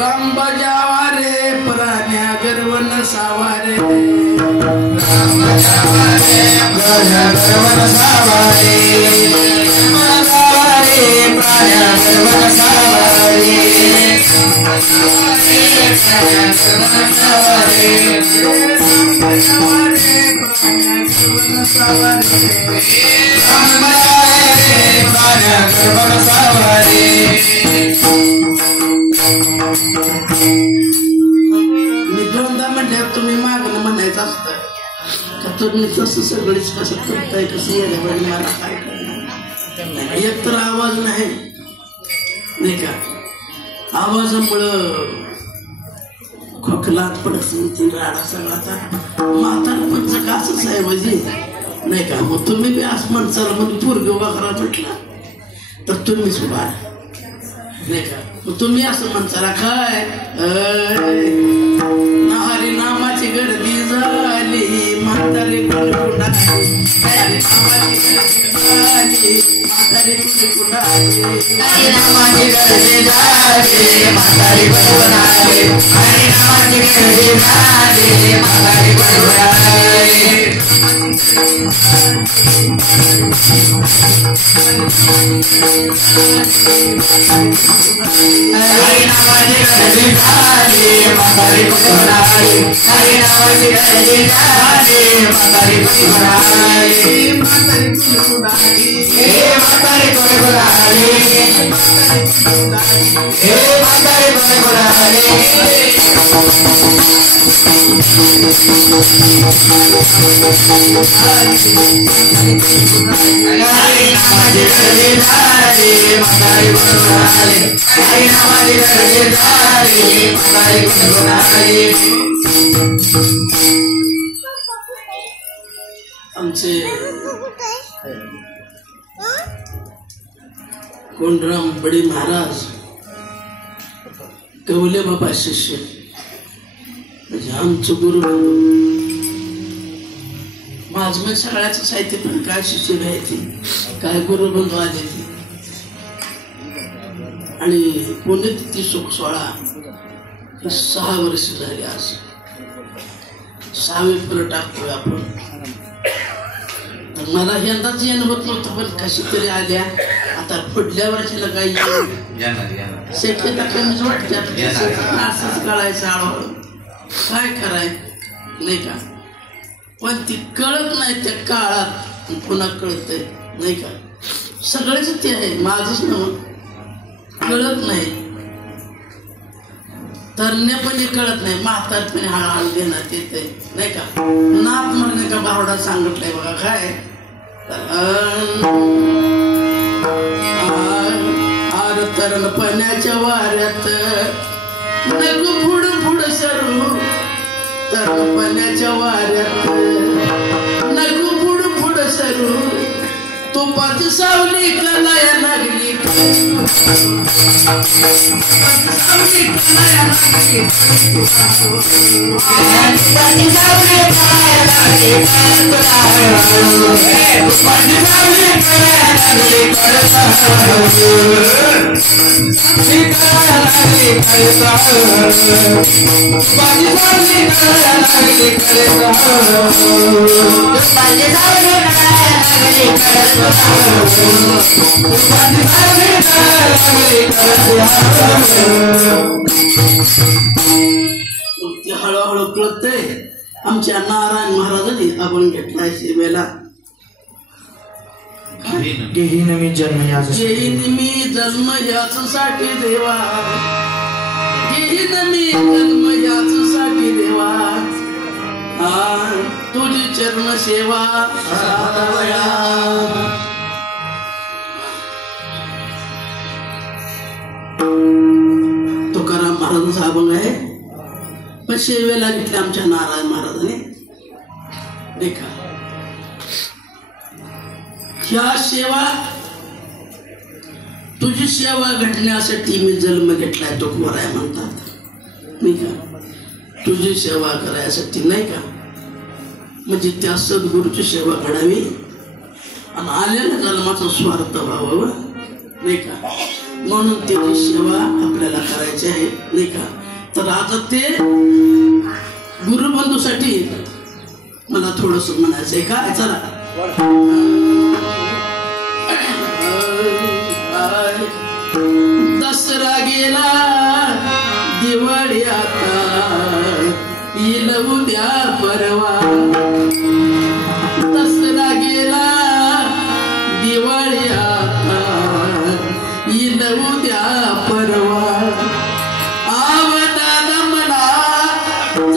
राम बजावा रे प्राण्या गर्व नसावा रे राम बजावा रे प्राण्या गर्व नसावा रे प्राण्या गर्व नसावा रे मी दोनदा म्हणल्या तुम्ही मागणं म्हणायचं असतं का तुम्ही तसं सगळीच कसं करताय कसं यायला मला काय करणार एक तर आवाज नाही का आवाजामुळं खोकलात पडत राडा सगळा म्हातारपणचं का असंच आहे म्हणजे नाही का मग तुम्ही बी असं म्हणसाल म्हणजे पोरग उभा करा म्हटला तर तुम्हीच उभा नाही का मग तुम्ही असं म्हणसाल काय हरी नामाची गर्दी झाली म्हातारी कुणाली म्हातारी कुणाली हरी नामाची गर्दी झाली म्हातारी कुणाली हरी नामाची गर्दी झाली म्हातारी कुणाली हरी नामाची गर्दी झाली म्हातारी कुणाली हरी नामाची गर्दी झाली म्हातारी कुणाली म्हातारी कुणाली हे म्हातारी कुणाली हे म्हातारी कुणाली हरी नामाची गर्दी झाली म्हातारी कुणाली हरी नामाची गर्दी झाली म्हातारी कुणाली आमचे कोंडराम बडी महाराज कवले बाबा शिष्य म्हणजे आमचं गुरु माझं सगळ्याचं साहित्य पण काय शिष्य घ्यायचे काय गुरुबंधू आले आणि पुण्यतिथी सुख सोहळा 6 वर्ष झाली आज 6वे फळ टाकतोय आपण मला यंदाच येणं होत नव्हतं पण कशी तरी आल्या आता पुढल्या वर्षाला काही शक्यता कमीच वाटते असंच कळायचं हळूहळू काय कराय नाही का पण ती कळत नाही त्या काळात पुन्हा कळतंय नाही का सगळेच ते आहे माझंच नव्हतं कळत नाही तरण्यापणे कळत नाही म्हातारपणे हळूहळू देण्यात येते नाही का नाथ म्हणणे का बावडा सांगितलंय बघा काय आर तरणपणाच्या वाऱ्यात नको पुढं पुढं सरू तरणपणाच्या वाऱ्यात नको पुढं पुढं सरू तुपाची सावली कलाया लागली सावली कलाया लागली हळूहळू कळतंय आमच्या नारायण महाराजांनी आपण घेतलाय सेवेला घेईन मी जन्म याचसाठी देवा घेईन मी जन्म याचसाठी देवा तुझी चरण सेवा साधवया तुकाराम महाराजांचा अभंग आहे पण सेवेला घेतले आमच्या नारायण महाराजांनी देखा ह्या सेवा तुझी सेवा घडण्यासाठी मी जन्म घेतलाय तो मोराय म्हणतात नाही का तुझी सेवा करायसाठी नाही का म्हणजे त्या सद्गुरूची सेवा घडावी आणि आलेल्या जन्माचा स्वार्थ व्हावा नाही का म्हणून त्याची सेवा आपल्याला करायची आहे, नाही का? तर आता ते गुरुबंधूसाठी मला थोडस म्हणायचंय का? चला. दसरा गेला, दिवाळी आता येईल उद्या परवा. दसरा गेला, दिवाळी आता येईल उद्या परवा. आवदान मला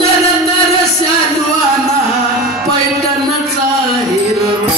जर तर शालवाना पैठणचा हिरवा.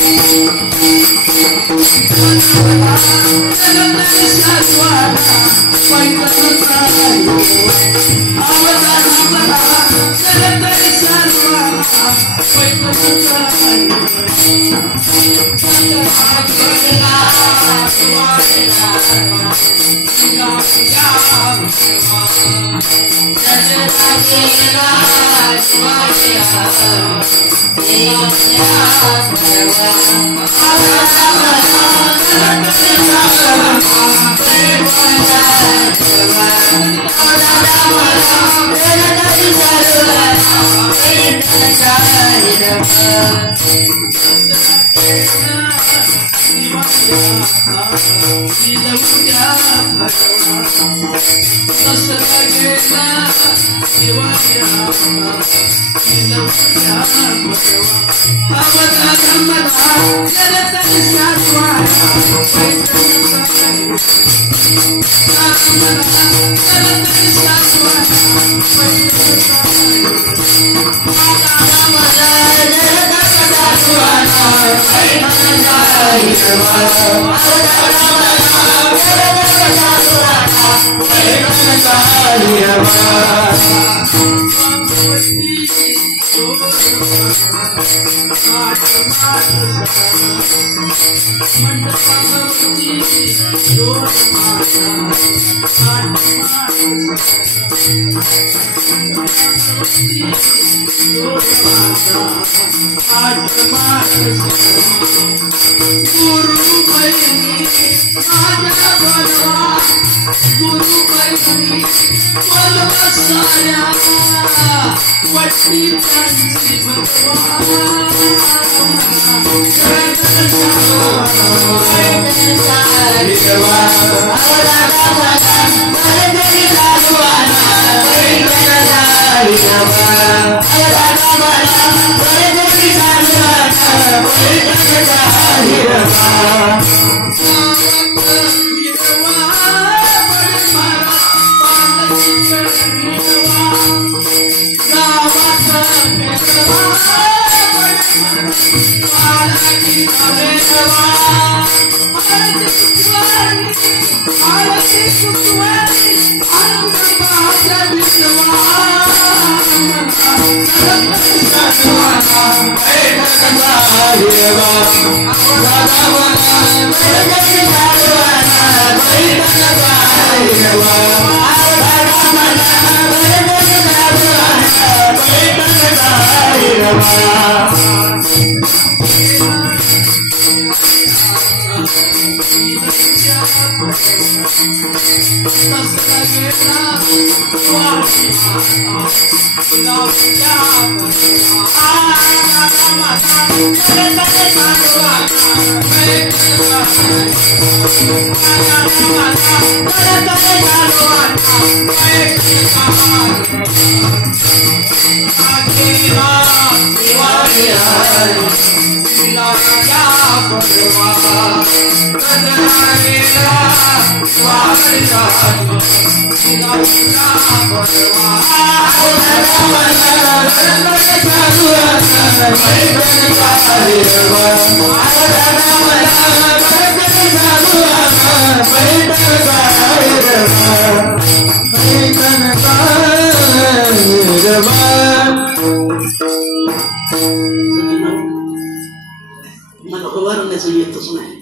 मला उभारण्याचं येतच नाही,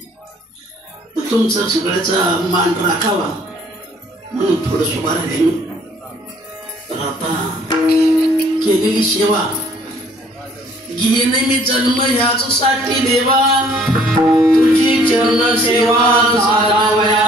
तुमचा सगळ्याचा मान राखावा म्हणून थोडं उभा राहिले मी. तर आता केलेली सेवा घेणे मी जन्म ह्याच साठी देवा, तुझी चरण सेवा सारावया